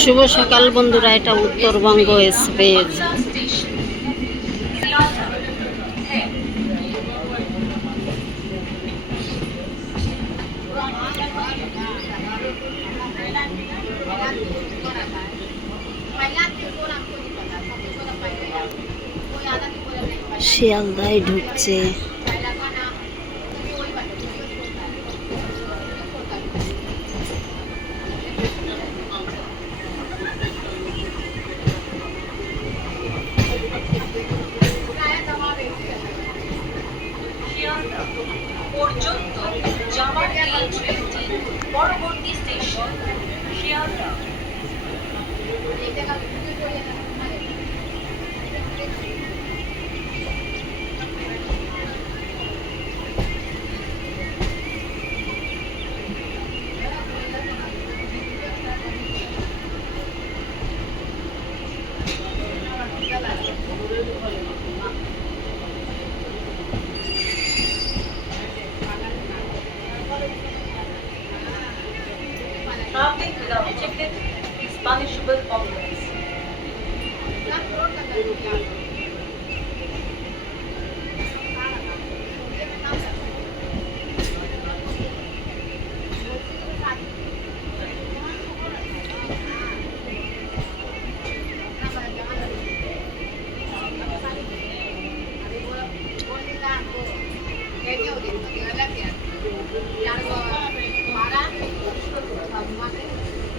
শুভ সকাল বন্ধুরা, এটা উত্তরবঙ্গ এক্সপ্রেস। শিয়ালদায় ঢুকছে। পর্যন্ত যাওয়ার এই ট্রেনটি পরবর্তী স্টেশন Sealdah. Traveling without ticket is punishable offense.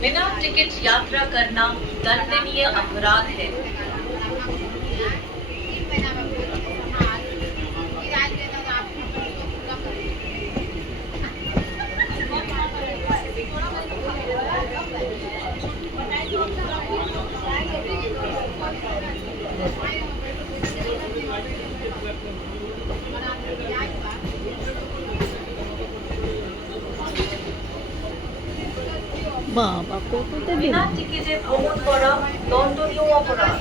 बिना टिकट यात्रा करना दंडनीय अपराध है। বাবা, কতটা বিনা টিকিটে ভ্রমণ করা দণ্ডনীয় অপরাধ।